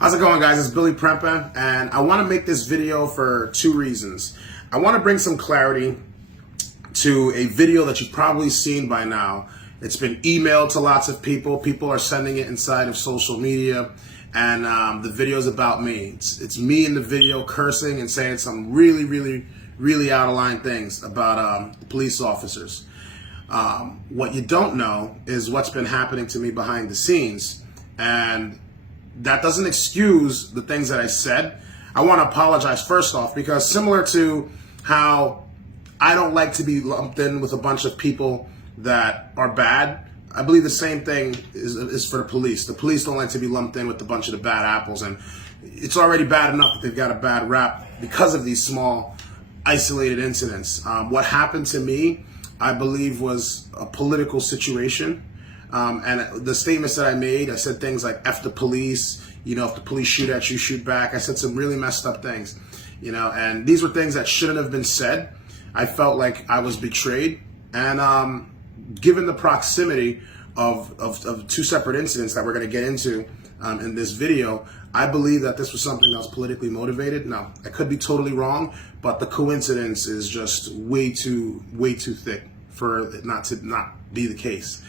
How's it going, guys? It's Billy Prempeh, and I want to make this video for two reasons. I want to bring some clarity to a video that you've probably seen by now. It's been emailed to lots of people. People are sending it inside of social media, and the video's about me. It's me in the video cursing and saying some really out of line things about police officers. What you don't know is what's been happening to me behind the scenes, and that doesn't excuse the things that I said. I want to apologize first off, because similar to how I don't like to be lumped in with a bunch of people that are bad, I believe the same thing is for the police. The police don't like to be lumped in with a bunch of the bad apples, and it's already bad enough that they've got a bad rap because of these small, isolated incidents. What happened to me, I believe, was a political situation. And the statements that I made, I said things like F the police, if the police shoot at you, shoot back. I said some really messed up things, and these were things that shouldn't have been said. I felt like I was betrayed. And given the proximity of two separate incidents that we're going to get into in this video, I believe that this was something that was politically motivated. Now, I could be totally wrong, but the coincidence is just way too thick for it not be the case.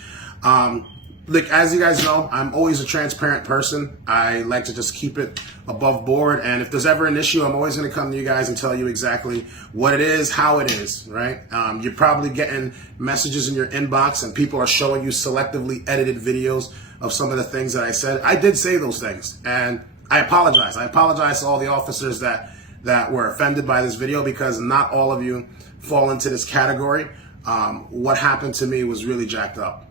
Look, as you guys know, I'm always a transparent person. I like to just keep it above board, and if there's ever an issue, I'm always going to come to you guys and tell you exactly what it is, how it is, right? You're probably getting messages in your inbox, and people are showing you selectively edited videos of some of the things that I said. I did say those things, and I apologize. I apologize to all the officers that were offended by this video, because not all of you fall into this category. What happened to me was really jacked up.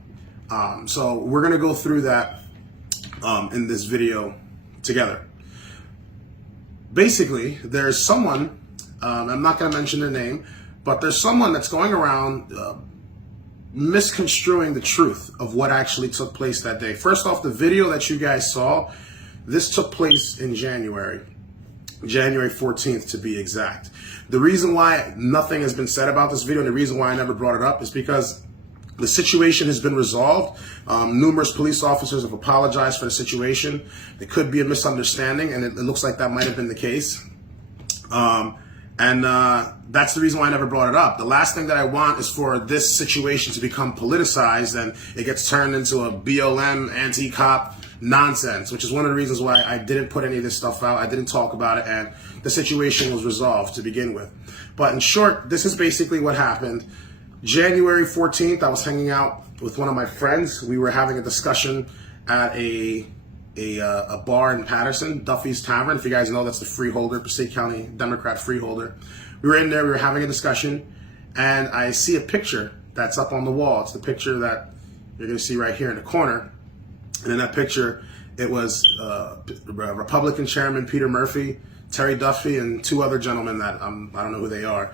So we're going to go through that in this video together. Basically, there's someone, I'm not going to mention their name, but there's someone that's going around misconstruing the truth of what actually took place that day. First off, the video that you guys saw, this took place in January 14th to be exact. The reason why nothing has been said about this video, and the reason why I never brought it up, is because the situation has been resolved. Numerous police officers have apologized for the situation. There could be a misunderstanding, and it looks like that might have been the case. That's the reason why I never brought it up. The last thing that I want is for this situation to become politicized and it gets turned into a BLM anti-cop nonsense, which is one of the reasons why I didn't put any of this stuff out. I didn't talk about it, and the situation was resolved to begin with. But in short, this is basically what happened. January 14th, I was hanging out with one of my friends. We were having a discussion at a bar in Patterson, Duffy's Tavern. If you guys know, that's the freeholder, Passaic County Democrat freeholder. We were in there, we were having a discussion, and I see a picture that's up on the wall. It's the picture that you're going to see right here in the corner. And in that picture, it was Republican Chairman Peter Murphy, Terry Duffy, and two other gentlemen that I don't know who they are.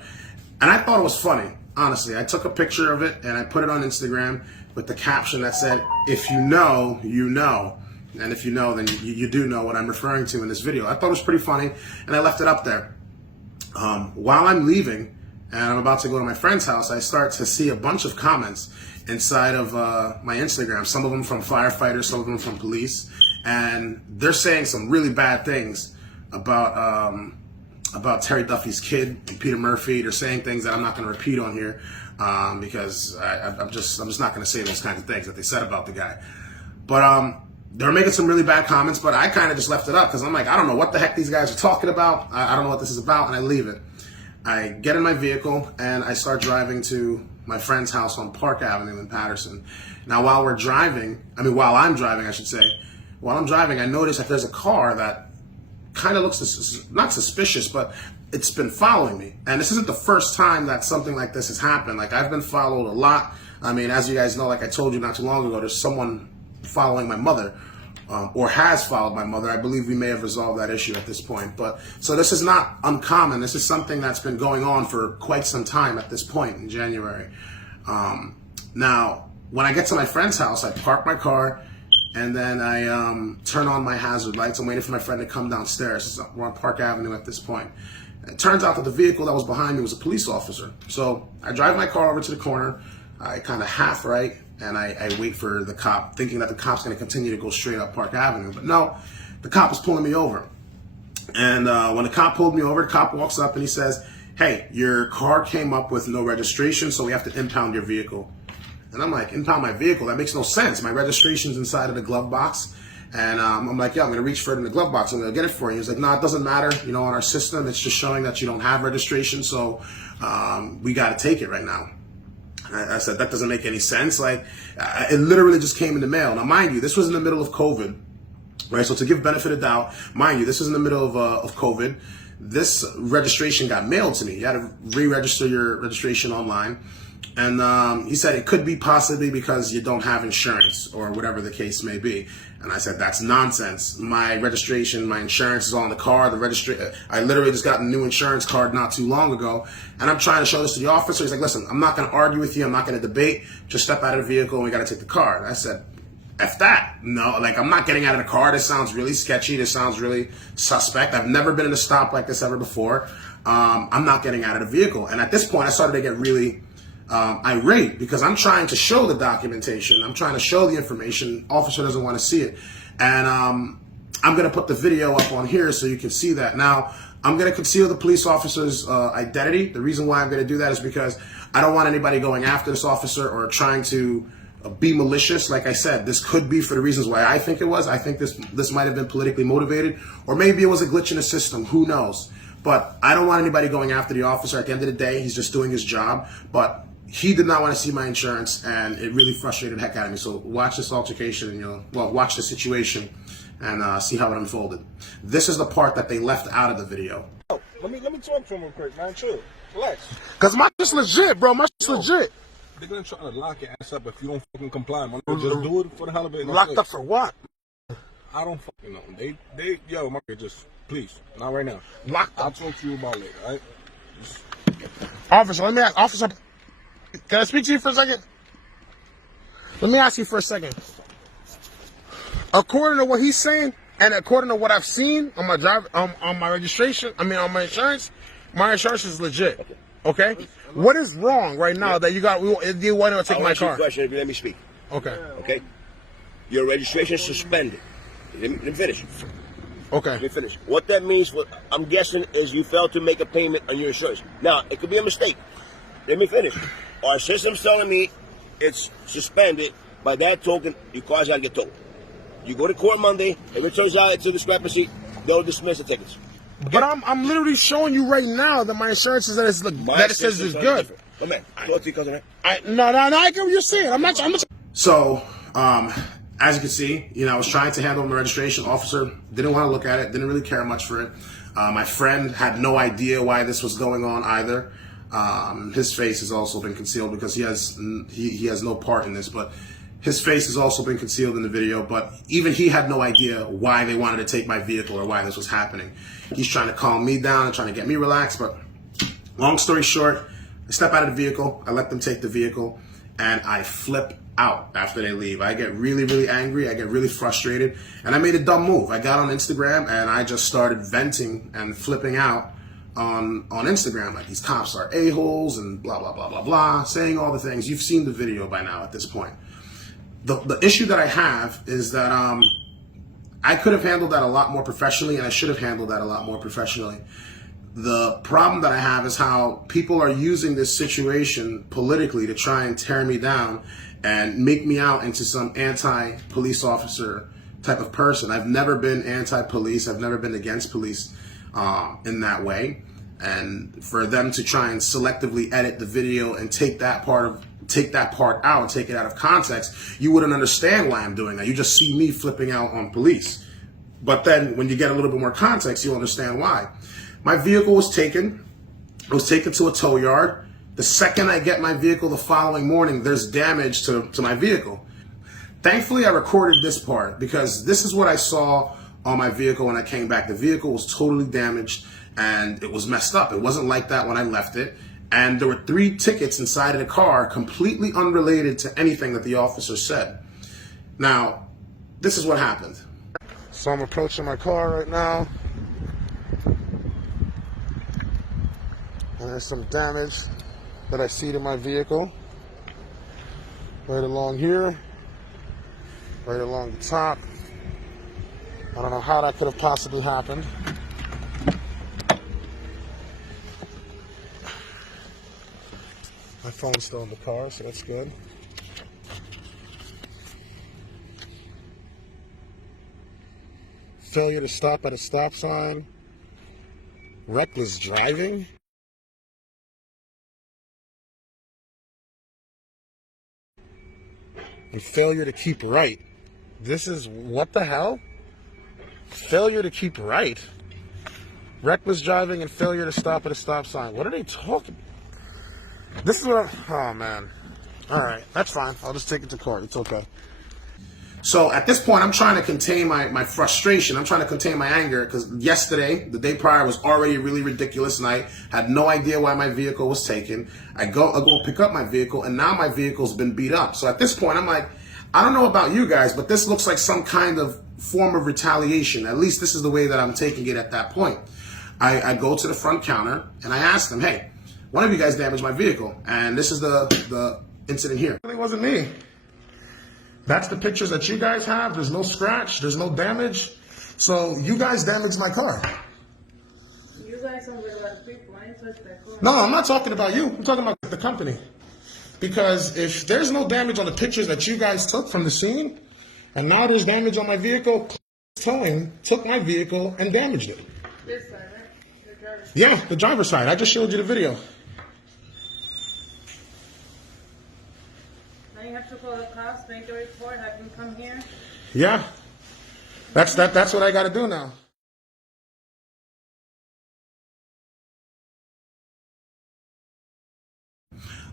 And I thought it was funny. Honestly, I took a picture of it and I put it on Instagram with the caption that said, "If you know, you know." And if you know, then you do know what I'm referring to in this video. I thought it was pretty funny, and I left it up there. While I'm leaving and I'm about to go to my friend's house, I start to see a bunch of comments inside of my Instagram. Some of them from firefighters, some of them from police. And they're saying some really bad things about Terry Duffy's kid and Peter Murphy. They're saying things that I'm not going to repeat on here because I'm just not going to say those kinds of things that they said about the guy. But they were making some really bad comments, but I kind of just left it up because I'm like, I don't know what the heck these guys are talking about. I don't know what this is about, and I leave it. I get in my vehicle and I start driving to my friend's house on Park Avenue in Patterson. Now, while I'm driving, I notice that there's a car that kind of looks not suspicious, but it's been following me. And this isn't the first time that something like this has happened. Like, I've been followed a lot. I mean, as you guys know, like I told you not too long ago, there's someone following my mother, or has followed my mother. I believe we may have resolved that issue at this point. But so this is not uncommon. This is something that's been going on for quite some time at this point in January. Now, when I get to my friend's house, I park my car, and then I turn on my hazard lights. I'm waiting for my friend to come downstairs. We're on Park Avenue at this point. It turns out that the vehicle that was behind me was a police officer. So I drive my car over to the corner. I kind of half right, and I wait for the cop, thinking that the cop's going to continue to go straight up Park Avenue. But no, the cop was pulling me over. And when the cop pulled me over, the cop walks up and he says, hey, your car came up with no registration, so we have to impound your vehicle. And I'm like, impound my vehicle? That makes no sense. My registration's inside of the glove box. And I'm like, yeah, I'm going to reach for it in the glove box. I'm going to get it for you. He's like, no, it doesn't matter. You know, on our system, it's just showing that you don't have registration. So we got to take it right now. I said, that doesn't make any sense. Like, it literally just came in the mail. Now, mind you, this was in the middle of COVID, right? So to give benefit of doubt, mind you, this was in the middle of COVID. This registration got mailed to me. You had to re-register your registration online. And he said it could be possibly because you don't have insurance or whatever the case may be. And I said, that's nonsense. My registration, my insurance is on the car. I literally just got a new insurance card not too long ago. And I'm trying to show this to the officer. He's like, listen, I'm not going to argue with you. I'm not going to debate. Just step out of the vehicle and we got to take the car. And I said, F that. No, like, I'm not getting out of the car. This sounds really sketchy. This sounds really suspect. I've never been in a stop like this ever before. I'm not getting out of the vehicle. And at this point, I started to get really irate because I'm trying to show the documentation. I'm trying to show the information. Officer doesn't want to see it. And I'm going to put the video up on here so you can see that. Now, I'm going to conceal the police officer's identity. The reason why I'm going to do that is because I don't want anybody going after this officer or trying to be malicious. Like I said, this could be for the reasons why I think it was. I think this might have been politically motivated, or maybe it was a glitch in the system. Who knows? But I don't want anybody going after the officer. At the end of the day, he's just doing his job. But he did not want to see my insurance, and it really frustrated the heck out of me. So watch this altercation, and watch the situation and see how it unfolded. This is the part that they left out of the video. Oh, let me talk to him real quick, man. Chill, relax. Cause my shit's legit, bro. My shit's legit. They're gonna try to lock your ass up if you don't fucking comply, man. Just do it for the hell of it. Locked up for what? I don't fucking know. Yo, my just please, not right now. Locked up. I'll talk to you about it later, all right? Officer, let me ask. Officer, can I speak to you for a second? Let me ask you for a second. According to what he's saying, and according to what I've seen on my on my registration, on my insurance is legit. Okay? What is wrong right now that you want to take my car? Question, if you let me speak. Okay. Okay. Your registration is suspended. Let me finish. Okay. Let me finish. What that means, I'm guessing, is you failed to make a payment on your insurance. Now, it could be a mistake. Let me finish. Our system's telling me it's suspended. By that token, your car's got to get towed. You go to court Monday. If it turns out it's a discrepancy, they'll dismiss the tickets. Okay? But I'm literally showing you right now that my insurance is that it says it's good. Come on, talk to your cousin. No, I get what you're saying. I'm not. So, as you can see, I was trying to handle my registration. Officer didn't want to look at it. Didn't really care much for it. My friend had no idea why this was going on either. His face has also been concealed because he has no part in this, but his face has also been concealed in the video. But even he had no idea why they wanted to take my vehicle or why this was happening. He's trying to calm me down and trying to get me relaxed. But long story short, I step out of the vehicle. I let them take the vehicle, and I flip out after they leave. I get really, really angry. I get really frustrated, and I made a dumb move. I got on Instagram and I just started venting and flipping out on Instagram, like these cops are a-holes and blah, blah, blah, blah, blah, saying all the things. You've seen the video by now at this point. The issue that I have is that I could have handled that a lot more professionally, and I should have handled that a lot more professionally. The problem that I have is how people are using this situation politically to try and tear me down and make me out into some anti-police officer type of person. I've never been anti-police. I've never been against police in that way. And for them to try and selectively edit the video and take that part out and take it out of context, you wouldn't understand why I'm doing that. You just see me flipping out on police. But then when you get a little bit more context, you'll understand why. My vehicle was taken. It was taken to a tow yard. The second I get my vehicle the following morning, there's damage to my vehicle. Thankfully, I recorded this part because this is what I saw on my vehicle when I came back. The vehicle was totally damaged and it was messed up. It wasn't like that when I left it. And there were 3 tickets inside of the car, completely unrelated to anything that the officer said. Now, this is what happened. So I'm approaching my car right now. And there's some damage that I see to my vehicle. Right along here. Right along the top. I don't know how that could have possibly happened. My phone's still in the car, so that's good. Failure to stop at a stop sign. Reckless driving. And failure to keep right. This is, what the hell? Failure to keep right. Reckless driving and failure to stop at a stop sign. What are they talking? This is what oh man. Alright, that's fine. I'll just take it to court. It's okay. So at this point, I'm trying to contain my frustration. I'm trying to contain my anger because yesterday, the day prior, was already a really ridiculous night. Had no idea why my vehicle was taken. I go pick up my vehicle, and now my vehicle's been beat up. So at this point, I'm like, I don't know about you guys, but this looks like some kind of form of retaliation. At least this is the way that I'm taking it at that point. I go to the front counter, and I ask them, hey, one of you guys damaged my vehicle, and this is the incident here. It really wasn't me. That's the pictures that you guys have. There's no scratch. There's no damage. So you guys damaged my car. You guys are with other people. I ain't touched that car. No, I'm not talking about you. I'm talking about the company. Because if there's no damage on the pictures that you guys took from the scene, and now there's damage on my vehicle, towing took my vehicle and damaged it. This side, right? The driver's side. Yeah, the driver's side. I just showed you the video. Now you have to call the cops, make a report, have them come here. Yeah. That's what I got to do now.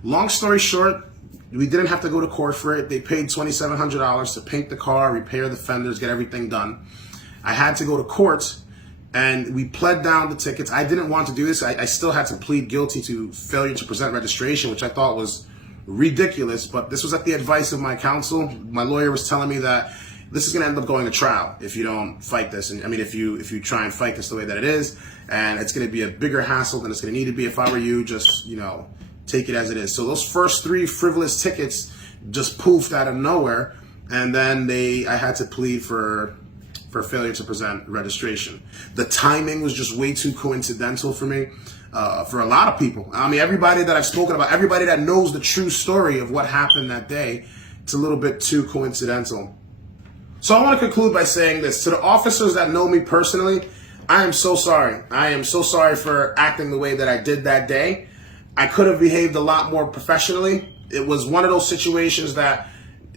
Long story short, we didn't have to go to court for it. They paid $2,700 to paint the car, repair the fenders, get everything done. I had to go to court, and we pled down the tickets. I didn't want to do this. I still had to plead guilty to failure to present registration, which I thought was ridiculous, but this was at the advice of my counsel. My lawyer was telling me that this is going to end up going to trial if you don't fight this. And I mean, if you try and fight this the way that it is, and it's going to be a bigger hassle than it's going to need to be. If I were you, just, take it as it is. So those first 3 frivolous tickets just poofed out of nowhere, and then I had to plead for failure to present registration. The timing was just way too coincidental for me. For a lot of people. I mean, everybody that I've spoken about, everybody that knows the true story of what happened that day, it's a little bit too coincidental. So I want to conclude by saying this. To the officers that know me personally, I am so sorry. I am so sorry for acting the way that I did that day. I could have behaved a lot more professionally. It was one of those situations that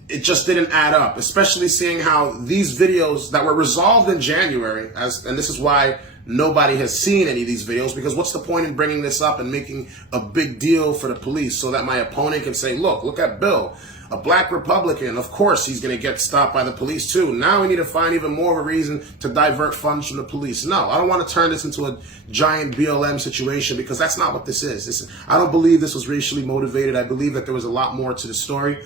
it just didn't add up, especially seeing how these videos that were resolved in January, and this is why nobody has seen any of these videos, because what's the point in bringing this up and making a big deal for the police so that my opponent can say, look at Bill, a black Republican, of course he's going to get stopped by the police too. Now we need to find even more of a reason to divert funds from the police. No, I don't want to turn this into a giant BLM situation, because that's not what this is. I don't believe this was racially motivated. I believe that there was a lot more to the story,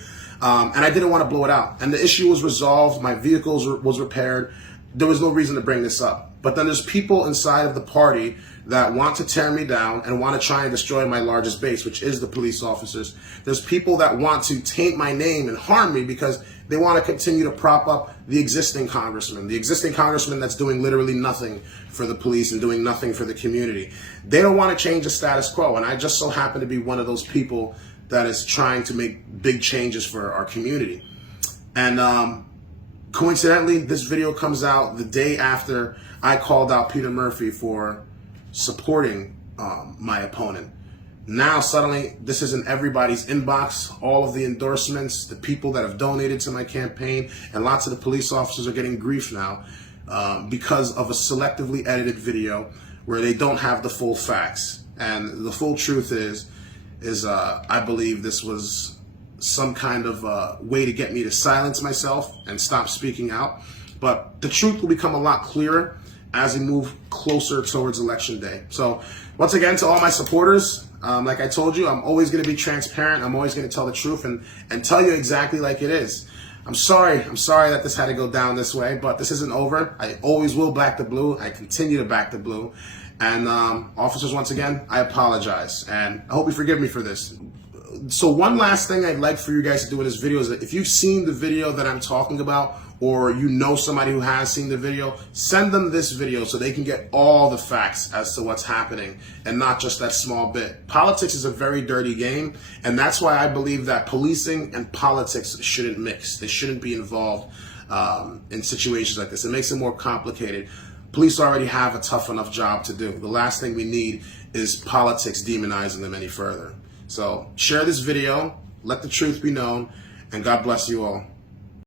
and I didn't want to blow it out. And the issue was resolved. My vehicle was repaired. There was no reason to bring this up. But then there's people inside of the party that want to tear me down and want to try and destroy my largest base, which is the police officers. There's people that want to taint my name and harm me because they want to continue to prop up the existing congressman that's doing literally nothing for the police and doing nothing for the community. They don't want to change the status quo, and I just so happen to be one of those people that is trying to make big changes for our community. And coincidentally, this video comes out the day after I called out Peter Murphy for supporting my opponent. Now suddenly this is in everybody's inbox, all of the endorsements, the people that have donated to my campaign, and lots of the police officers are getting grief now because of a selectively edited video where they don't have the full facts. And the full truth is I believe this was some kind of way to get me to silence myself and stop speaking out. But the truth will become a lot clearer as we move closer towards Election Day. So once again, to all my supporters, like I told you, I'm always going to be transparent. I'm always going to tell the truth and tell you exactly like it is. I'm sorry that this had to go down this way, but this isn't over. I always will back the blue. I continue to back the blue. And officers, once again, I apologize. And I hope you forgive me for this. So one last thing I'd like for you guys to do in this video is that if you've seen the video that I'm talking about, or you know somebody who has seen the video, send them this video so they can get all the facts as to what's happening and not just that small bit. Politics is a very dirty game, and that's why I believe that policing and politics shouldn't mix. They shouldn't be involved in situations like this. It makes it more complicated. Police already have a tough enough job to do. The last thing we need is politics demonizing them any further. So share this video, let the truth be known, and God bless you all.